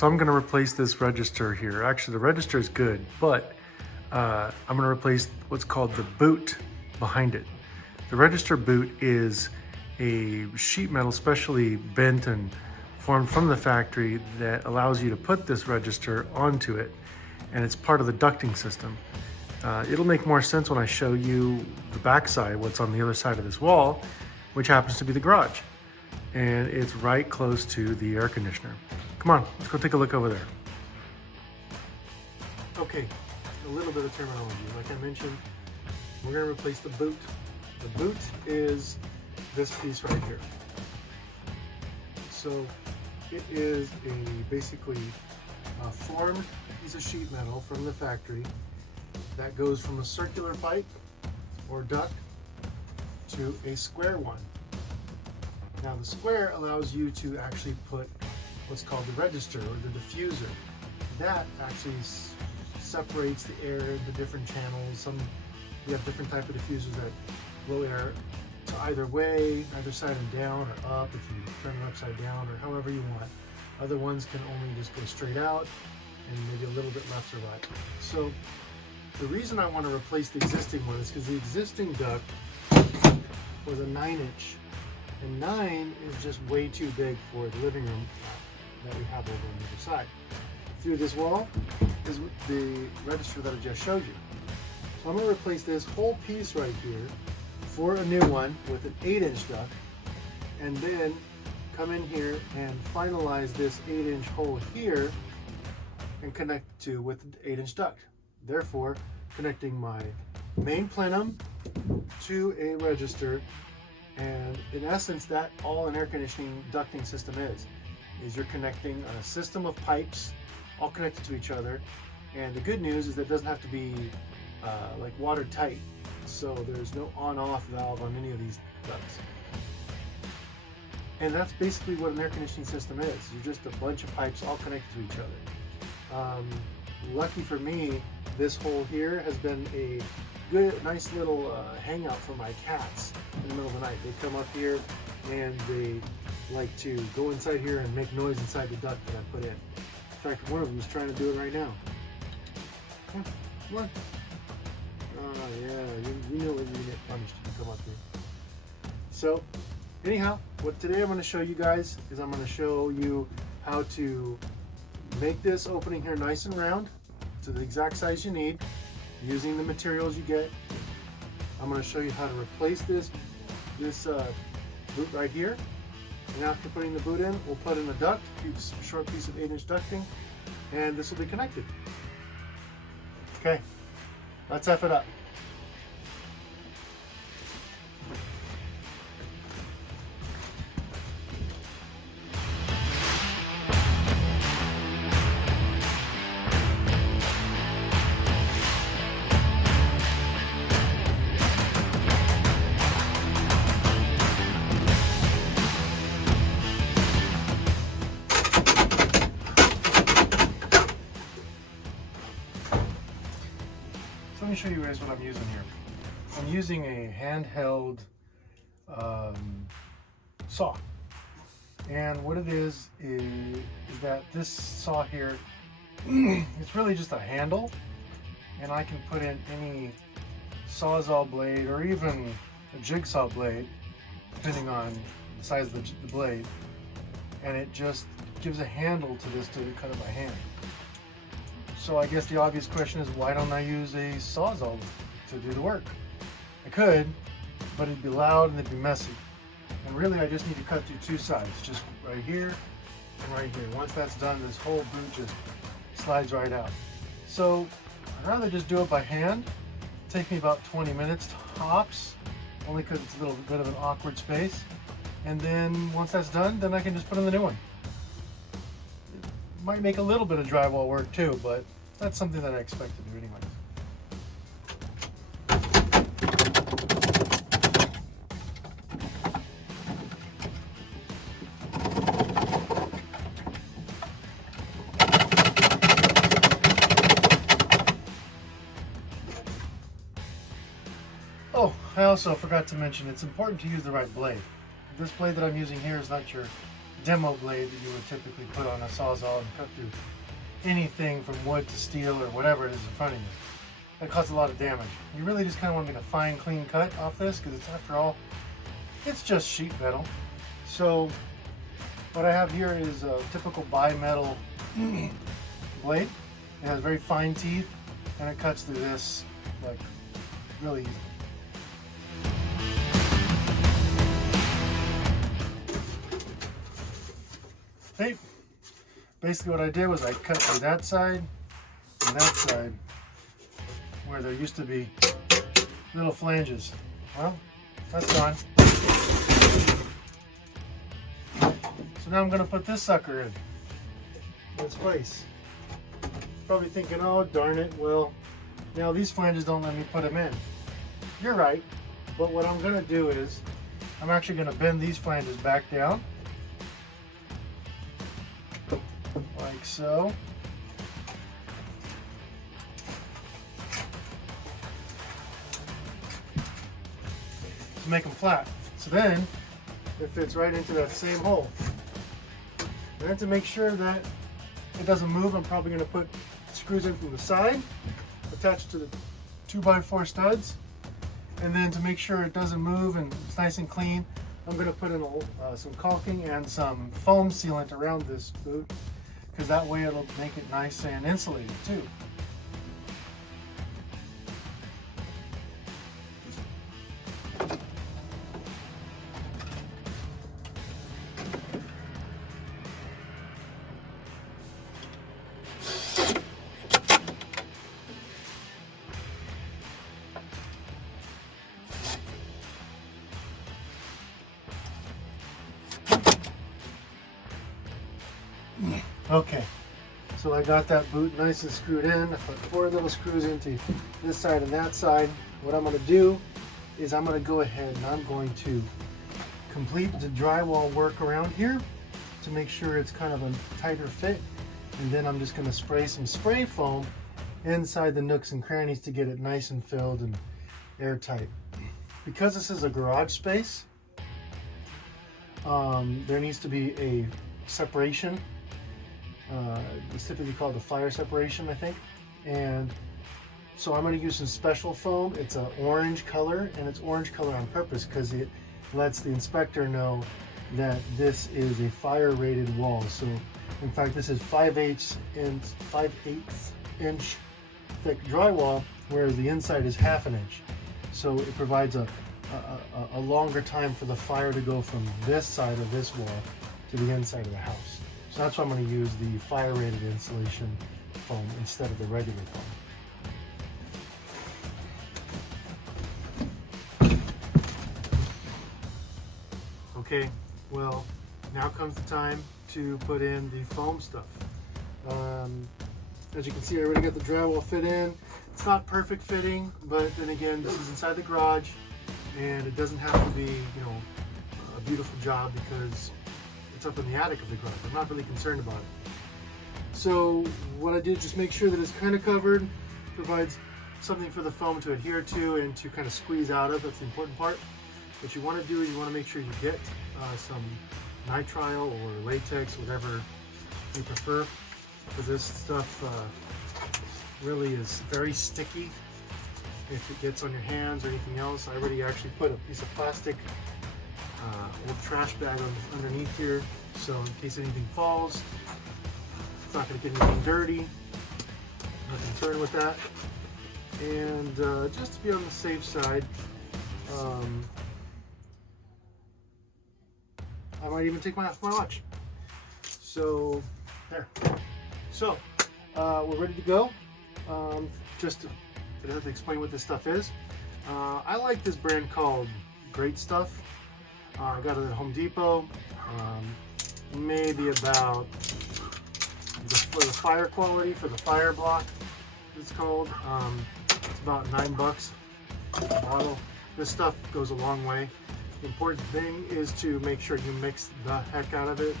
So I'm gonna replace this register here. Actually, the register is good, but I'm gonna replace what's called the boot behind it. The register boot is a sheet metal specially bent and formed from the factory that allows you to put this register onto it, and it's part of the ducting system. It'll make more sense when I show you the backside, what's on the other side of this wall, which happens to be the garage. And it's right close to the air conditioner. Come on, let's go take a look over there. Okay, a little bit of terminology. Like I mentioned, we're gonna replace the boot. The boot is this piece right here. So it is basically a formed piece of sheet metal from the factory that goes from a circular pipe or duct to a square one. Now the square allows you to actually put what's called the register or the diffuser. That actually separates the air into different channels. We have different type of diffusers that blow air to either way, either side and down or up if you turn it upside down or however you want. Other ones can only just go straight out and maybe a little bit left or right. So the reason I want to replace the existing one is because the existing duct was a 9-inch. And 9 is just way too big for the living room that we have over on the other side. Through this wall is the register that I just showed you. So I'm going to replace this whole piece right here for a new one with an 8-inch duct, and then come in here and finalize this 8-inch hole here and connect it to with the 8-inch duct. Therefore, connecting my main plenum to a register. And in essence, that all an air conditioning ducting system is you're connecting a system of pipes all connected to each other. And the good news is that it doesn't have to be like watertight. So there's no on-off valve on any of these ducts. And that's basically what an air conditioning system is. You're just a bunch of pipes all connected to each other. Lucky for me, this hole here has been a good, nice little hangout for my cats in the middle of the night. They come up here and they like to go inside here and make noise inside the duct that I put in. In fact, one of them is trying to do it right now. Come on. Oh yeah, you know when you get punished if you come up here. So anyhow, what today I'm going to show you guys is I'm going to show you how to make this opening here nice and round to the exact size you need using the materials you get. I'm going to show you how to replace this boot right here. And after putting the boot in, we'll put in a duct, a short piece of 8-inch ducting, and this will be connected. Okay, let's F it up. Let me show you guys what I'm using here. I'm using a handheld saw. And what it is that this saw here, it's really just a handle, and I can put in any sawzall blade or even a jigsaw blade, depending on the size of the blade, and it just gives a handle to this to cut it by hand. So I guess the obvious question is, why don't I use a sawzall to do the work? I could, but it'd be loud and it'd be messy. And really I just need to cut through two sides, just right here and right here. Once that's done, this whole boot just slides right out. So I'd rather just do it by hand. It'll take me about 20 minutes tops, only because it's a little bit of an awkward space. And then once that's done, then I can just put in the new one. Might make a little bit of drywall work too, but that's something that I expect to do anyways. Oh, I also forgot to mention it's important to use the right blade. This blade that I'm using here is not your demo blade that you would typically put on a Sawzall and cut through anything from wood to steel or whatever it is in front of you. That causes a lot of damage. You really just kind of want to get a fine, clean cut off this because it's, after all, it's just sheet metal. So what I have here is a typical bimetal blade. It has very fine teeth and it cuts through this like really easy. Okay. Basically what I did was I cut through that side and that side where there used to be little flanges. Well, that's gone. So now I'm going to put this sucker in its place. Probably thinking, oh darn it, well, now these flanges don't let me put them in. You're right, but what I'm going to do is I'm actually going to bend these flanges back down. Like so. To make them flat. So then it fits right into that same hole. And then to make sure that it doesn't move, I'm probably going to put screws in from the side, attached to the 2x4 studs. And then to make sure it doesn't move and it's nice and clean, I'm going to put in some caulking and some foam sealant around this boot, because that way it'll make it nice and insulated too. Okay, so I got that boot nice and screwed in. I put 4 little screws into this side and that side. What I'm going to do is I'm going to go ahead and I'm going to complete the drywall work around here to make sure it's kind of a tighter fit. And then I'm just going to spray some spray foam inside the nooks and crannies to get it nice and filled and airtight. Because this is a garage space, there needs to be a separation. It's typically called the fire separation, I think. And so I'm going to use some special foam. It's an orange color, and it's orange color on purpose because it lets the inspector know that this is a fire rated wall. So in fact, this is 5/8 inch thick drywall, whereas the inside is 1/2 inch. So it provides a longer time for the fire to go from this side of this wall to the inside of the house. So that's why I'm going to use the fire rated insulation foam instead of the regular foam. Okay, well, now comes the time to put in the foam stuff. As you can see, I already got the drywall fit in. It's not perfect fitting, but then again, this is inside the garage, and it doesn't have to be, you know, a beautiful job because it's up in the attic of the garage. I'm not really concerned about it. So what I did, just make sure that it's kind of covered, provides something for the foam to adhere to and to kind of squeeze out of. That's the important part. What you want to do is you want to make sure you get some nitrile or latex, whatever you prefer, because this stuff really is very sticky if it gets on your hands or anything else. I already actually put a piece of plastic old trash bag underneath here, so in case anything falls, it's not going to get anything dirty. Not concerned with that. And just to be on the safe side, I might even take off my watch. So there. So we're ready to go. I have to explain what this stuff is. I like this brand called Great Stuff. I got it at Home Depot. Maybe about for the fire quality, for the fire block, it's called. It's about $9 a bottle. This stuff goes a long way. The important thing is to make sure you mix the heck out of it.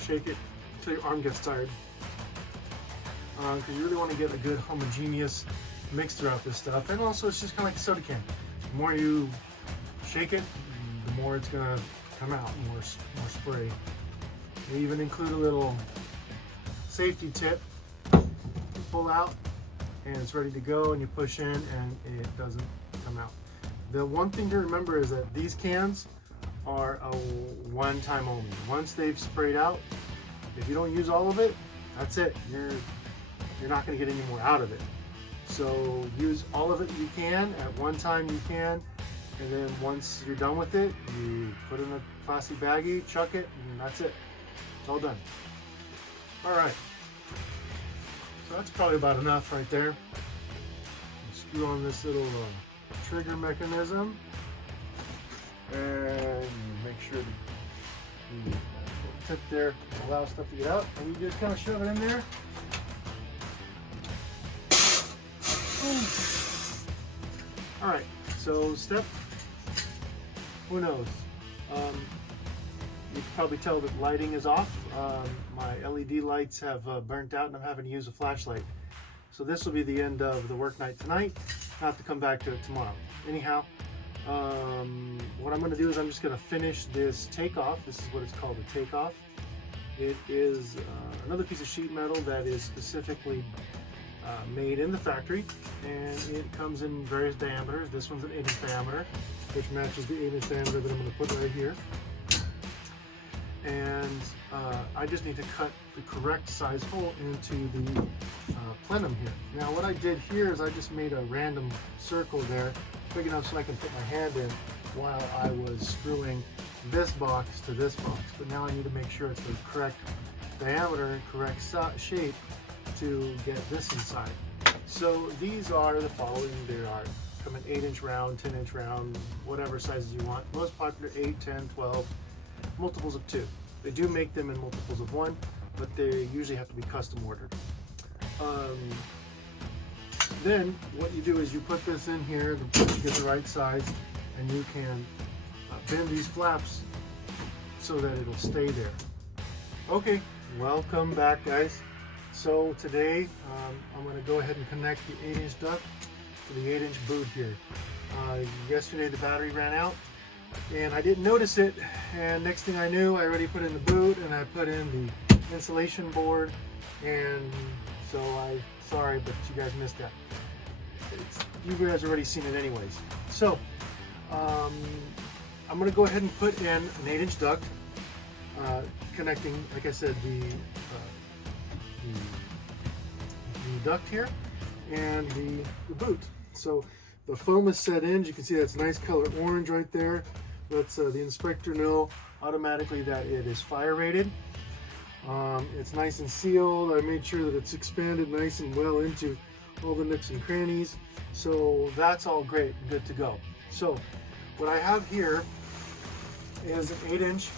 Shake it until your arm gets tired. Because you really want to get a good homogeneous mix throughout this stuff. And also, it's just kind of like a soda can. The more you shake it, the more it's going to come out, more spray. We even include a little safety tip. Pull out and it's ready to go, and you push in and it doesn't come out. The one thing to remember is that these cans are a one time only. Once they've sprayed out, if you don't use all of it, that's it. You're not going to get any more out of it. So use all of it you can at one time you can, and then once you're done with it, you put it in a plastic baggie, chuck it, and that's it. It's all done. All right. So that's probably about enough right there. Screw on this little trigger mechanism, and make sure the tip there allows stuff to get out, and you just kind of shove it in there. All right, so step, who knows? You can probably tell that lighting is off. My LED lights have burnt out and I'm having to use a flashlight. So this will be the end of the work night tonight. I'll have to come back to it tomorrow. Anyhow, what I'm gonna do is I'm just gonna finish this Takeoff. This is what it's called, a Takeoff. It is another piece of sheet metal that is specifically made in the factory, and it comes in various diameters. This one's an 8-inch diameter, which matches the 8-inch diameter that I'm going to put right here. And I just need to cut the correct size hole into the plenum here. Now what I did here is I just made a random circle there, big enough so I can put my hand in while I was screwing this box to this box. But now I need to make sure it's the correct diameter and correct shape to get this inside. So these are the following. There are come in 8-inch round, 10-inch round, whatever sizes you want. Most popular 8, 10, 12, multiples of 2. They do make them in multiples of 1, but they usually have to be custom ordered. Then what you do is you put this in here to get the right size, and you can bend these flaps so that it'll stay there. Okay, welcome back, guys. So today I'm going to go ahead and connect the 8-inch duct to the 8-inch boot here. Yesterday the battery ran out and I didn't notice it, and next thing I knew I already put in the boot and I put in the insulation board, and so sorry, but you guys missed that. You guys already seen it anyways. So I'm going to go ahead and put in an 8-inch duct connecting, like I said, the duct here and the boot. So the foam is set in. As you can see, that's nice color orange right there. Lets the inspector know automatically that it is fire rated. It's nice and sealed. I made sure that it's expanded nice and well into all the nooks and crannies. So that's all great, good to go. So what I have here is an 8-inch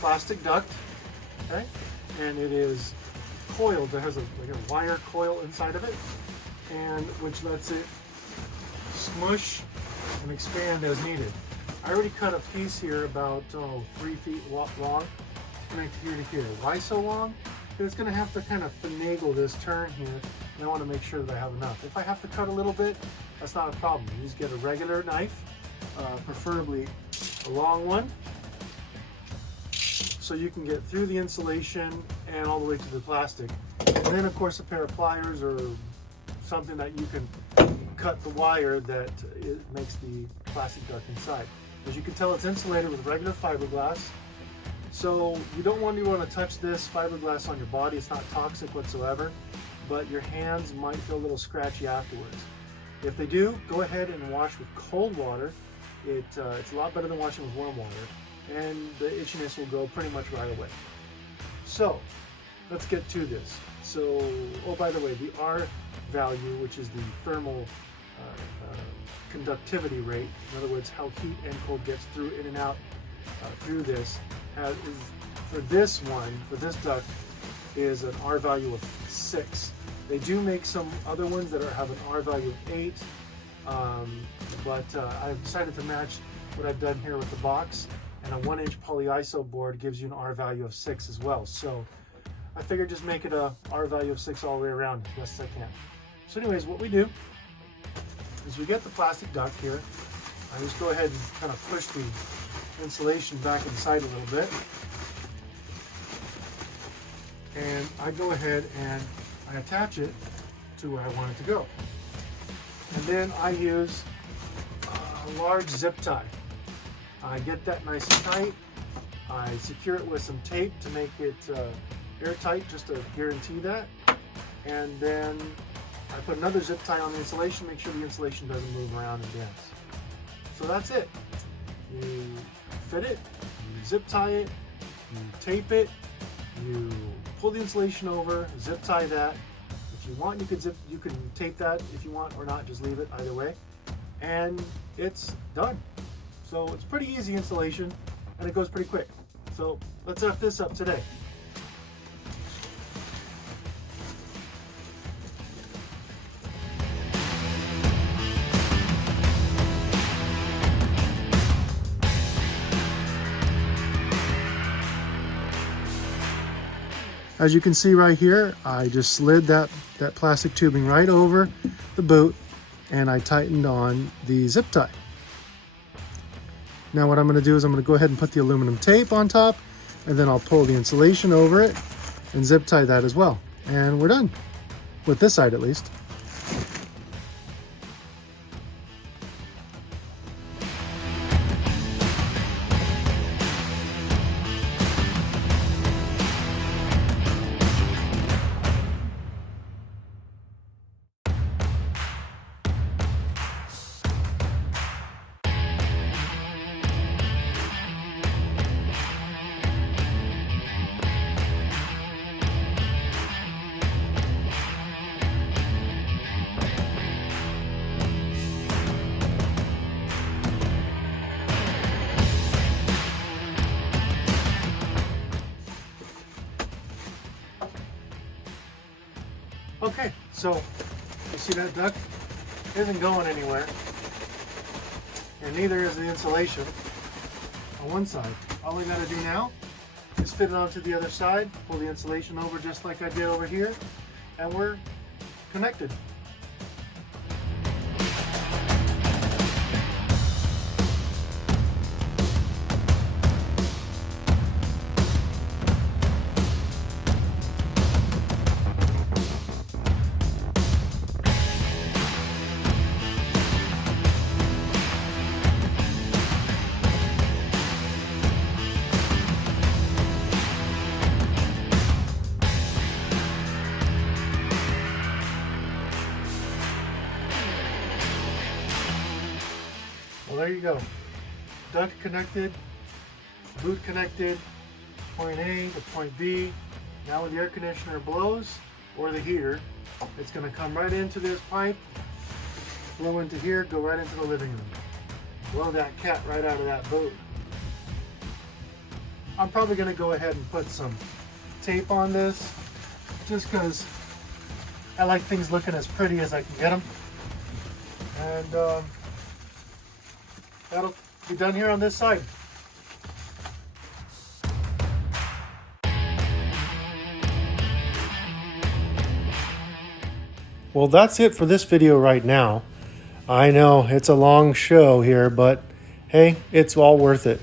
plastic duct, okay? And it is coiled. It has like a wire coil inside of it, and which lets it smush and expand as needed. I already cut a piece here about 3 feet long, connected here to here. Why so long? Because it's going to have to kind of finagle this turn here, and I want to make sure that I have enough. If I have to cut a little bit, that's not a problem. You just get a regular knife, preferably a long one, so you can get through the insulation and all the way to the plastic. And then of course a pair of pliers or something that you can cut the wire that it makes the plastic duct inside. As you can tell, it's insulated with regular fiberglass. So you don't want to touch this fiberglass on your body. It's not toxic whatsoever, but your hands might feel a little scratchy afterwards. If they do, go ahead and wash with cold water. It's a lot better than washing with warm water, and the itchiness will go pretty much right away. So let's get to this. So, oh, by the way, the R value, which is the thermal conductivity rate, in other words, how heat and cold gets through in and out through this, is for this one, for this duct, is an R value of 6. They do make some other ones that have an R value of 8, but I've decided to match what I've done here with the box, and a 1-inch polyiso board gives you an R value of 6 as well. So I figured just make it a R value of 6 all the way around as best as I can. So anyways, what we do is we get the plastic duct here. I just go ahead and kind of push the insulation back inside a little bit. I go ahead and I attach it to where I want it to go. And then I use a large zip tie. I get that nice and tight. I secure it with some tape to make it airtight, just to guarantee that. And then I put another zip tie on the insulation, make sure the insulation doesn't move around and dance. So that's it. You fit it, you zip tie it, you tape it, you pull the insulation over, zip tie that. If you want, you can tape that if you want, or not, just leave it either way. And it's done. So it's pretty easy installation, and it goes pretty quick. So let's F this up today. As you can see right here, I just slid that plastic tubing right over the boot, and I tightened on the zip tie. Now what I'm going to do is I'm going to go ahead and put the aluminum tape on top, and then I'll pull the insulation over it and zip tie that as well. And we're done, with this side at least. Okay, so you see that duct isn't going anywhere, and neither is the insulation on one side. All I gotta do now is fit it onto the other side, pull the insulation over just like I did over here, and we're connected. Well, there you go. Duct connected, boot connected, point A to point B. Now when the air conditioner blows, or the heater, it's going to come right into this pipe, flow into here, go right into the living room. Blow that cat right out of that boot. I'm probably going to go ahead and put some tape on this, just because I like things looking as pretty as I can get them. And that'll be done here on this side. Well, that's it for this video right now. I know it's a long show here, but hey, it's all worth it.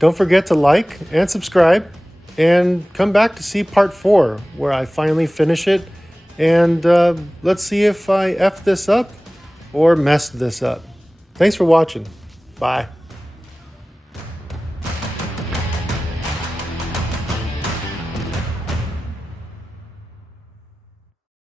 Don't forget to like and subscribe, and come back to see part 4, where I finally finish it, and let's see if I F this up or messed this up. Thanks for watching. Bye.